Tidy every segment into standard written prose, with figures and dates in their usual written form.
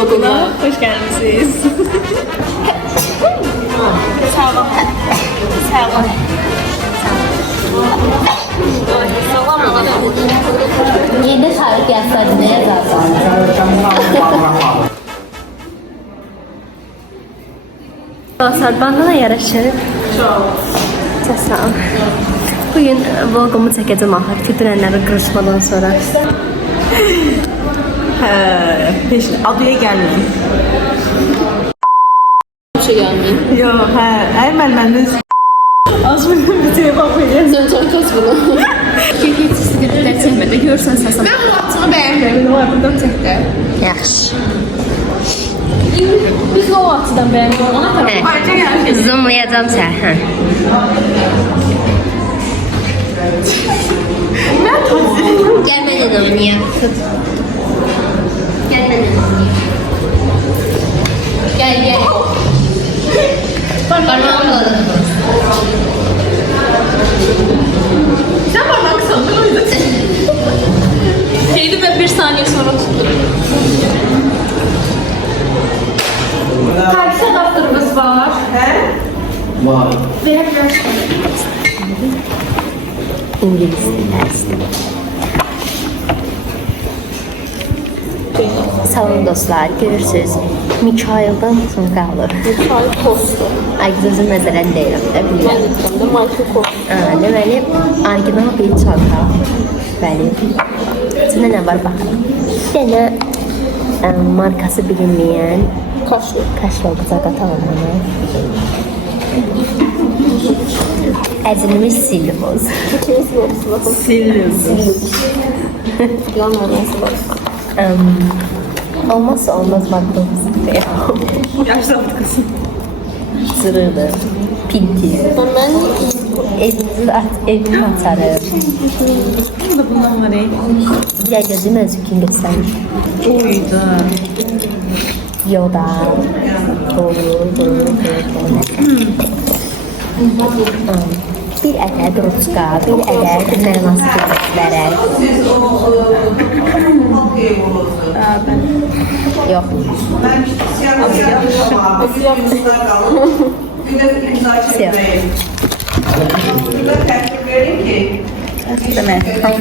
vloguna hoş geldiniz. Sağ olun. Sağ olun. Yeni tarih yazsaydın ne yazarsın? Sarbanla yaraşır. Çok sağ ol. Bugün vlogumu çəkəcəm axır ki, dünənləri qırışmadan sonra. Peşin adıya gelmeyin. Bir şey gelmeyin. Yok, hemen benden az mı bir bakmayacağız. Sen çok az bunu. Çünkü hiç sıkıntılar çəkmədə görürsən səsən. Ben bu altını beğenmiyorum. Var buradan çekti. Yaxşı. Biz de o açıdan beğenmiyorum. Ona kadar. Ayrıca geldi. Zoomlayacağım sən. Ben taksi. Gəl mənə zoomlaya. Tut. Gəl mənə zoomlaya. Gəl. Parmağımla da. Sen parmak sandın o yüzden. Şeydi ve bir saniye sonra tuttum. Kaç adaptörümüz var? Var. İngiliz dersi. Salam dostlar, görürsünüz. Mikail'dan sonra qalır. Mikail Kostu. Ay, gözüm nəzərən deyirəm də, bilirəm. Ben de Michael Kostu. Deməli, original bir çanta. Bəli. İçində nə var baxın. Bir dənə markası bilinməyən Kaşlı. kaşlovqıza qatalımını. Əzilmiş silvoz. İkimiz yolcusu bakın. Siliyorsunuz. Plan vermesi var. Olmazsa olmaz McDonald's. Yaşlandı kızım. Sırıdır. Pinti. Ben Evimi açarım. kim de bundan var ya? Ya gözüm özükün göstərir. Uydu. Yoda. Doğru. Bir ədəd ruçka, bir ədəd mənası bildirərək. Yox. Siyah. Demek. Tamam.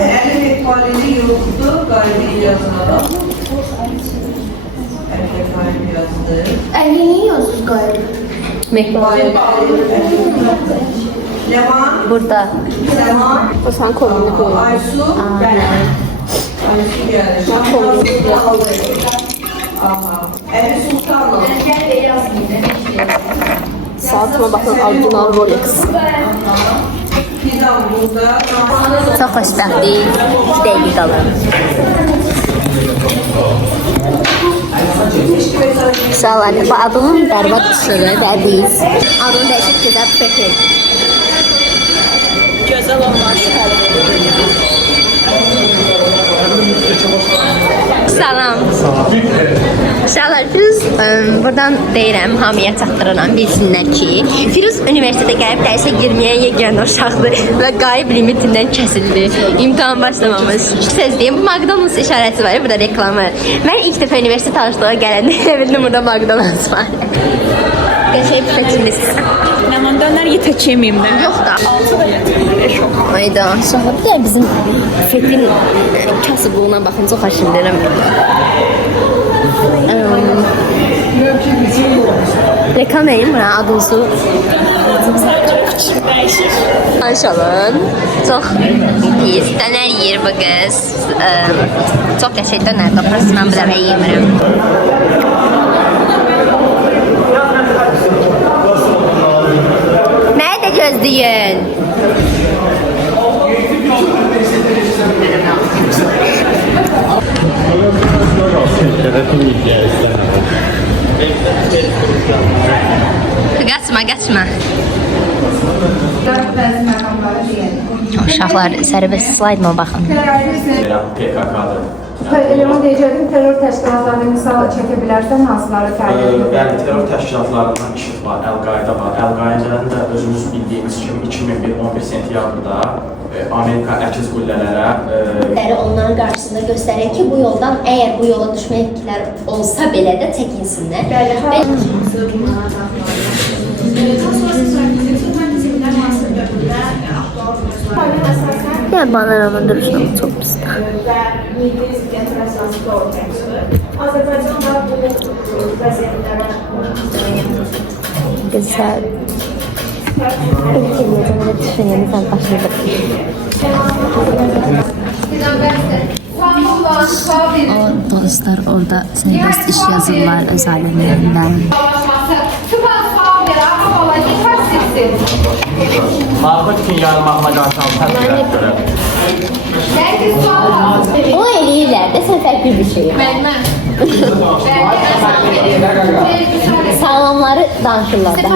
Erkek halini yoktu, gayri yazılı. Erkek halini yazdı. Elini yiyorsunuz galiba. McDonald's. Leman, Burada. Leman, O sen kolunu koy. Aysu, Aysu geldi. Aha. Evi Sultanlı. Saatıma bakın orijinal Rolex. Fidan burada. Çox xoşbəxtlik. 2 dəqiqə qalır. Uşaqlar, bu adımın bərbad üstünü bədiyiz. Adını dəyişib gözəl Pekin. Güzel olmaz. Salam. Uşaqlar, Firuz buradan deyirəm, hamıya çatdırıram, bilsinlər ki, Firuz universitetə gəlib dərsə girməyən yeganə uşaqdır və qayıb limitindən kəsildi. İmtahan başlamamış. Söz deyim, bu McDonald's işarəsi var, burada reklamı. Mən ilk dəfə universitet tanışlığa gələndə bildim burada McDonald's var. Qəşəng pəkimiz. Yaman döner yetek yemeyeyim ben. Yox da. Ayda, uşaqlar, bir də bizim Fetin kasıblığına baxın, çox aşındırım. Reklam verin buna adınızı. Tanışalım. Çox pis dönər yeyir bu qız. Çox qəşəng dönər toparız, mən bu dəfə yemirəm. Nəyə də gözləyin? Qaçma. Uşaqlar, sərbəst slaydına baxın. PKK'da. Elema deyəcəkdim, terror təşkilatlarını misal çəkə bilərsən, hansıları fəaliyyət edir? Bəli, terror təşkilatlarından IŞİD var, Əl-Qaida var. Əl-Qaidənin də özümüz bildiyimiz kimi 2011 sentyabrda Amerika əkiz qüllələrə Onların qarşısında göstərir ki, bu yoldan əgər bu yola düşmək fikirlər olsa belə də çəkinsinlər. Yəni Banaramın duruşunu çox pisdir. Güzel. Peki, bunu düşünelim, sen başladık. O dostlar orada serbest iş yazırlar öz alemlerinden. Mahmud yarın Mahmud Aşağı O eləyirlər də sən fərqli bir şey. Sağlamları danışırlar da.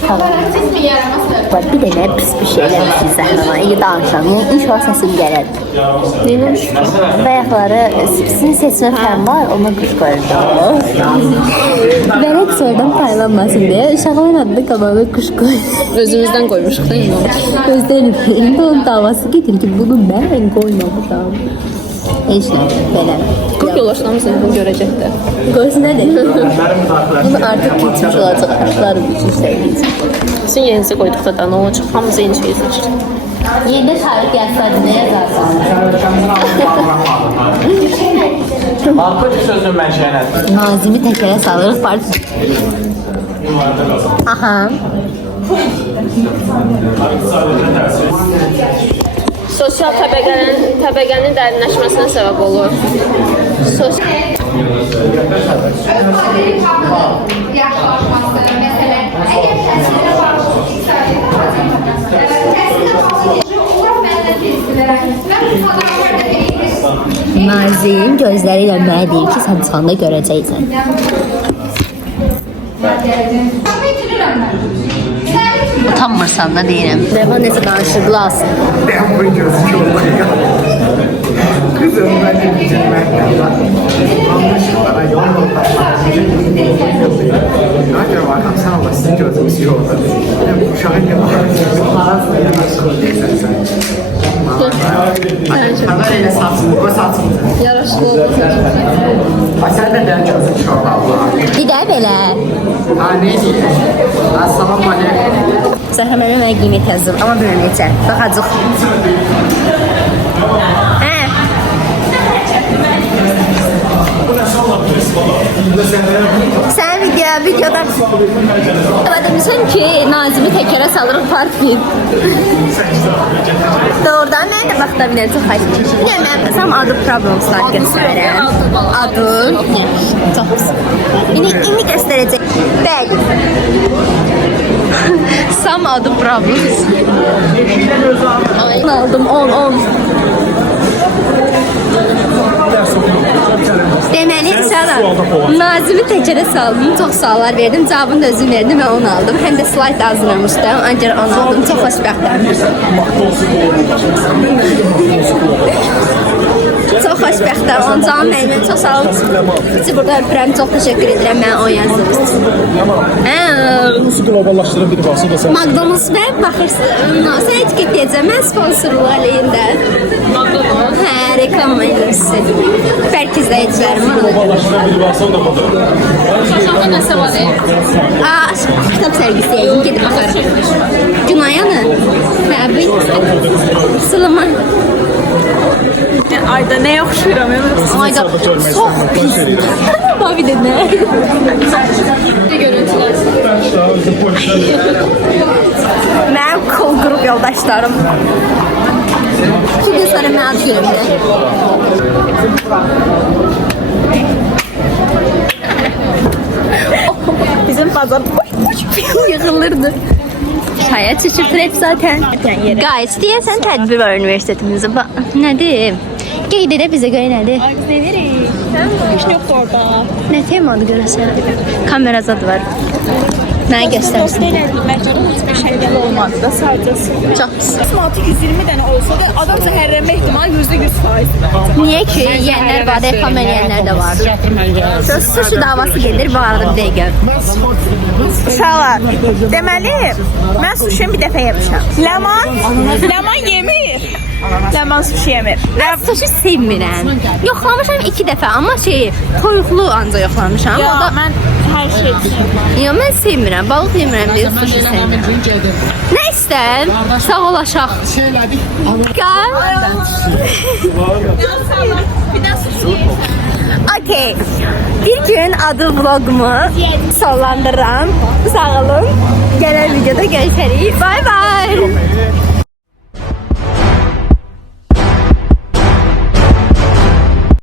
Separatizmi yaraması. Bak bir dənə pis bir şey eləmişsiniz Zəhrana. İyi danışan. Yəni inşallah səsim gələr. Neymiş? Bayaqları sizin seçmə fərm var, ona qış qoyacağım. Bərək soydan paylanmasın deyə uşaqların adını qabağına quş qoyur. Özümüzdən qoymuşuq da indi. Gözlərim, indi onun davası gedir ki, bunu mən qoymamışam. Heç nə, belə. Yoldaşlarımızın bunu görəcəkdir. Qoysun nədir? Bunu artıq keçmiş olacaq, aşlarım üçün sevdiyiz. Bizim yenisi qoyduqda da nə olacaq? Hamımız eyni şeyi seçir. Yeni tarih yazsadı nə yazarsan? Mahmud sözün mənşəyə nədir? Nazimi təkərə salırıq, partiz. Aha. Sosial təbəqənin dərinləşməsinə səbəb olur. Nazim gözləri ilə mənə deyir ki, sən çıxanda görəcəksən. Utanmırsan da deyirəm. Rəvan necə danışırdılar alsın. Kızım ben de bitirmek lazım. Anlaşıklara yol Hadi bakalım sen Allah sizin gözünüz iyi oldu. Bu şahane parasıyla nasıl koyacaksın sen? Haber ile satsın, bu satsın. Yaraşıqlı oldu. Sen de ben çözüm çok Allah. Bir də belə. Ha ne diyeyim? Assalamu alaikum. Zəhra mənə qiymət yazır, amma bilməm necə. Baxacaq. Sen videoda demişsin ki Nazimi təkərə salırıq part 1. Doğrudan mən də vaxta bilən çox xaç. Bilməm, mən qısam adı problemslar göstərəm. Adı. Çox pis. İndi göstərəcək. Bəli. Sam adı problems. Aldım 10. Deməli, Səra, Nazimi təkərə saldım, çox suallar verdim, cavabını da özüm verdim və onu aldım. Həm də slayd hazırlamışdım, ancaq onu aldım, çox xoşbəxtəm. Çox xoşbəxtəm, onun canım mənimlə çox sağ olun. Sizi burada öpürəm, çox təşəkkür edirəm mən o yazdığınız üçün. Nasıl globallaşdırıb bir varsa da sən? McDonald's mən baxırsın, sən etiket deyəcəm, mən sponsorluq eləyində. McDonald's? Hə, reklam eləyirsin. Fərq izləyicilərim var. Globallaşdırıb bir varsa da budur. Aşağıda nəsə var Kitab sərgisi yəyin, gedib baxarım. Günayanı? Hə, bu Sılama. Ayda nəyə oxşuyuram? Ayda, çox pis. Babi də nə? Görüntülər. Mənim kol qrup yoldaşlarım. Şimdi sonra mən atıyorum da. Bizim bazar yığılırdı. Şayet şaşırtır hep zaten. Guys, deyəsən tədbir var üniversitetimizdə. Nədir? Qeyd edə bizə görə nədir? Deyirik. Sən bu iş yoxdur orada. Nə temadır görəsən? Kamera zadı var. Mənə göstərsin. Hiçbir şey de olmadı da sadece. Çox pis. Mantık 120 tane olsa da adam zehirlenme ihtimali %100%. Niyə ki, yeyənlər var, reklam eləyənlər də var. Sushi davası gedir, bu arada bir dəqiqə. Uşaqlar, deməli, mən suşini bir dəfə yemişəm. Ləman yemir. Ləman sushi yemir. Mən sushi sevmirəm. Yoxlamışam 2 dəfə, amma toyuqlu anca yoxlamışam. Ya, O da mən hər şey sevmirəm. Yox, mən sevmirəm. Balıq yemirəm deyə sushi sevmirəm. Nə istər? Sağolaşaq. Gəl. Bir də sushi yeyirsən. Okay. Bir gün adı vlogumu sonlandırıram. Sağ olun. Gələn videoda görüşərik. Bye bye.